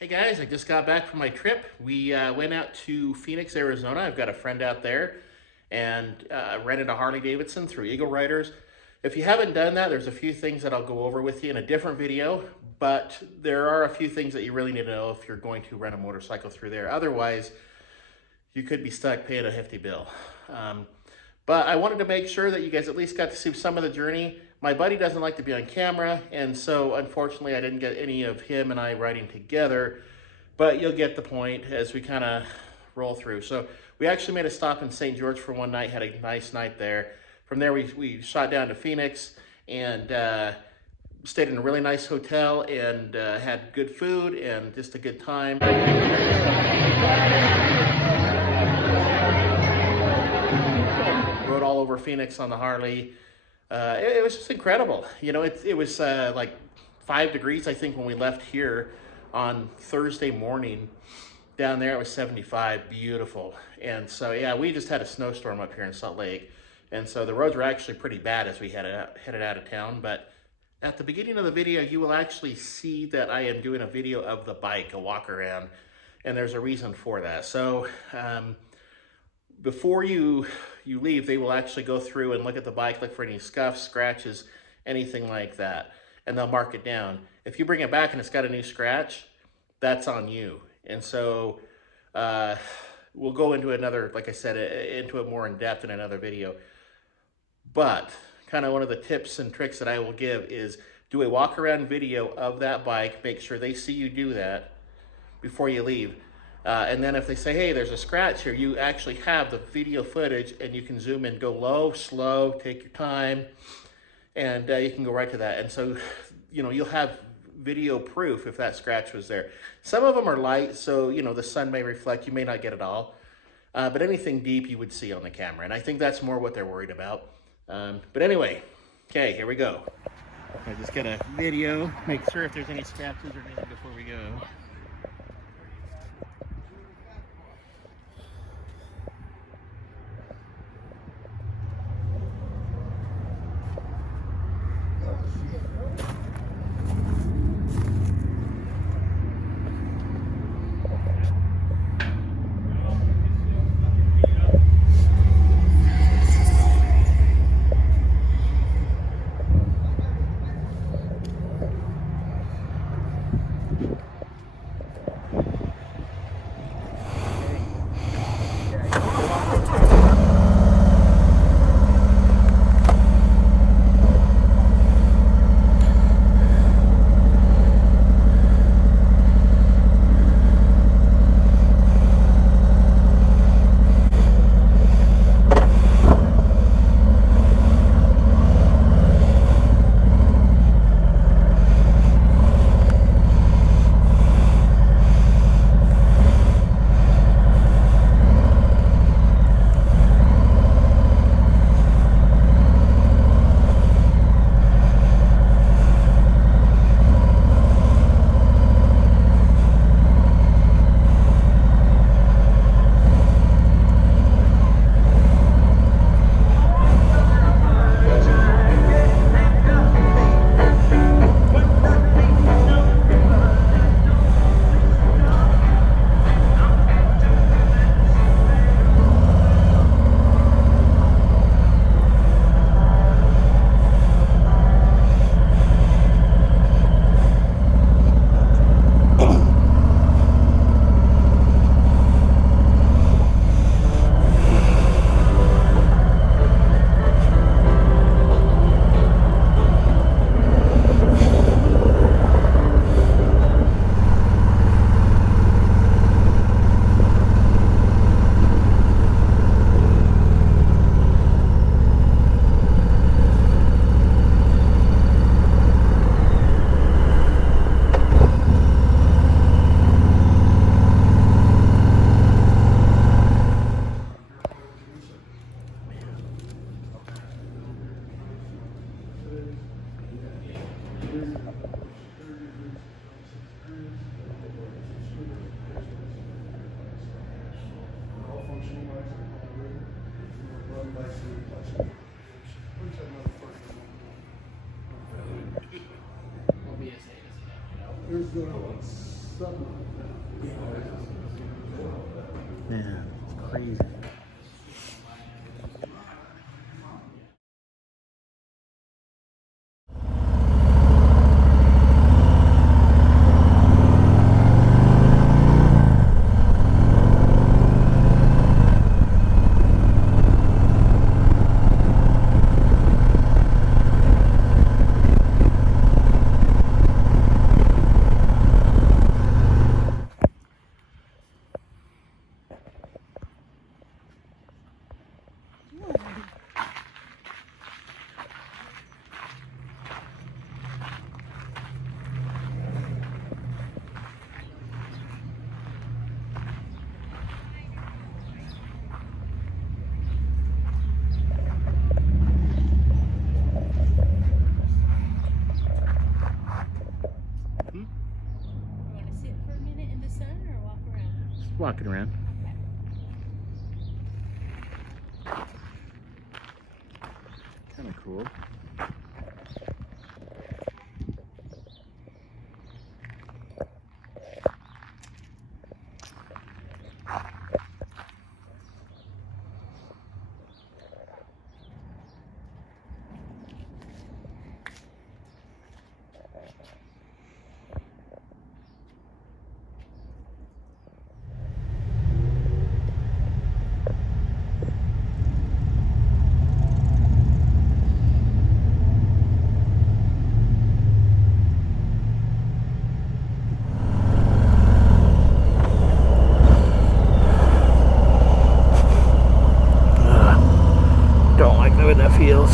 Hey guys, I just got back from my trip. We went out to Phoenix, Arizona. I've got a friend out there and rented a Harley Davidson through Eagleriders. If you haven't done that, there's a few things that I'll go over with you in a different video, but there are a few things that you really need to know if you're going to rent a motorcycle through there. Otherwise, you could be stuck paying a hefty bill. Um, but I wanted to make sure that you guys at least got to see some of the journey. My buddy doesn't like to be on camera, and so unfortunately I didn't get any of him and I riding together, but you'll get the point as we kind of roll through. So we actually made a stop in St. George for one night, had a nice night there. From there we shot down to Phoenix and stayed in a really nice hotel and had good food and just a good time. Rode all over Phoenix on the Harley. It was just incredible. You know, it was like 5 degrees, I think, when we left here on Thursday morning. Down there, it was 75, beautiful. And so, yeah, we just had a snowstorm up here in Salt Lake. And so the roads were actually pretty bad as we headed out of town. But at the beginning of the video, you will actually see that I am doing a video of the bike, a walk around. And there's a reason for that. So, before you leave, they will actually go through and look at the bike, look for any scuffs, scratches, anything like that, and they'll mark it down. If you bring it back and it's got a new scratch, that's on you. And so we'll go into another, like I said, into it more in depth in another video. But kind of one of the tips and tricks that I will give is do a walk around video of that bike. Make sure they see you do that before you leave. And then if they say, hey, there's a scratch here, you actually have the video footage and you can zoom in, go low, slow, take your time, and you can go right to that. And so, you know, you'll have video proof if that scratch was there. Some of them are light, so, you know, the sun may reflect, you may not get it all. But anything deep you would see on the camera. And I think that's more what they're worried about. But anyway, okay, here we go. I just get a video, make sure if there's any scratches or anything before we go. There's good ones. Yeah, it's crazy. Walking around. Kind of cool. Don't like the way that feels.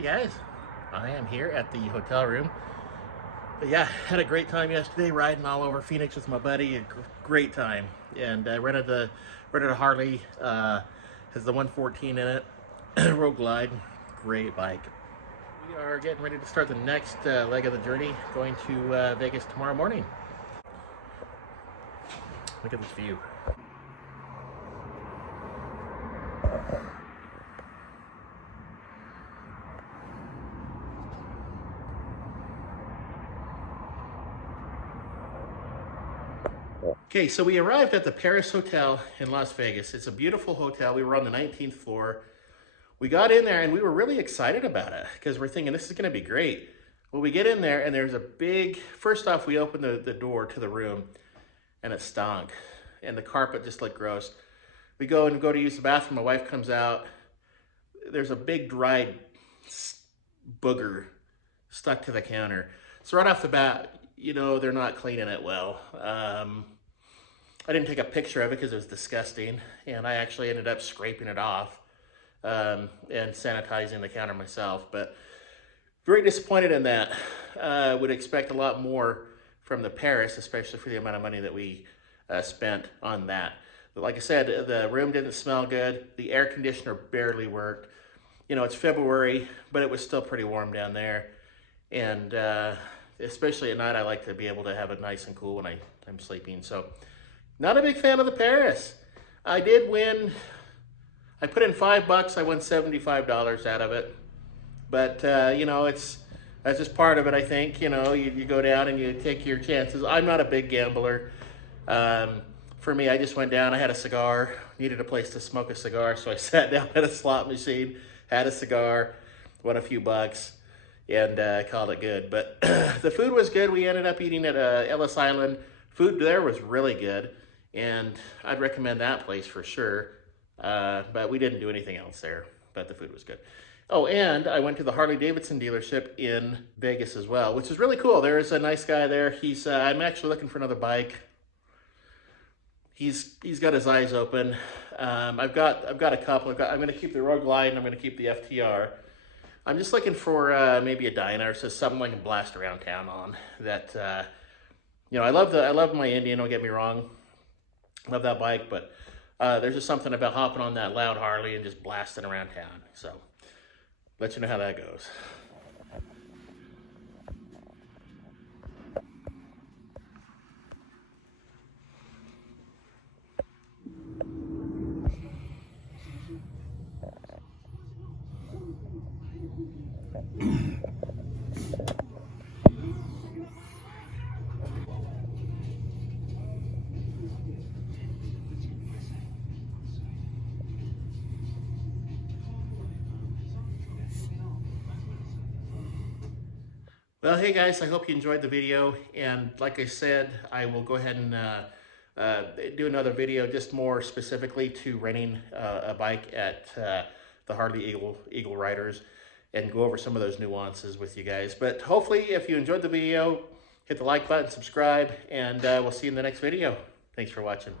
Hey guys, I am here at the hotel room. But yeah, had a great time yesterday riding all over Phoenix with my buddy. A great time, and I rented a Harley. Has the 114 in it, Road Glide, great bike. We are getting ready to start the next leg of the journey, going to Vegas tomorrow morning. Look at this view. Okay, so we arrived at the Paris Hotel in Las Vegas. It's a beautiful hotel. We were on the 19th floor. We got in there and we were really excited about it because we're thinking this is going to be great. Well, we get in there and there's a big, first off, we opened the door to the room and it stunk and the carpet just looked gross. We go to use the bathroom. My wife comes out. There's a big dried booger stuck to the counter. So right off the bat, you know, they're not cleaning it well. I didn't take a picture of it because it was disgusting, and I actually ended up scraping it off and sanitizing the counter myself. But Very disappointed in that. Would expect a lot more from the Paris, especially for the amount of money that we spent on that. But like I said, the room didn't smell good. The air conditioner barely worked. You know, it's February, but it was still pretty warm down there. And especially at night, I like to be able to have it nice and cool when I'm sleeping. So not a big fan of the Paris. I did win. I put in $5. I won $75 out of it. But, you know, that's just part of it, I think. You know, you go down and you take your chances. I'm not a big gambler. For me, I just went down. I had a cigar, needed a place to smoke a cigar. So I sat down at a slot machine, had a cigar, won a few bucks, and called it good. But the food was good. We ended up eating at Ellis Island. Food there was really good, and I'd recommend that place for sure. But we didn't do anything else there, but the food was good. Oh, and I went to the Harley Davidson dealership in Vegas as well, which is really cool. There's a nice guy there. I'm actually looking for another bike. He's got his eyes open. I've got a couple. I'm going to keep the Road Glide and I'm going to keep the FTR. I'm just looking for maybe a Dyna or something I can blast around town on. That you know, I love my Indian. Don't get me wrong. Love that bike, but there's just something about hopping on that loud Harley and just blasting around town. So, let you know how that goes. Well, hey guys, I hope you enjoyed the video. And like I said, I will go ahead and do another video just more specifically to renting a bike at the Harley Eagleriders and go over some of those nuances with you guys. But hopefully, if you enjoyed the video, hit the like button, subscribe, and we'll see you in the next video. Thanks for watching.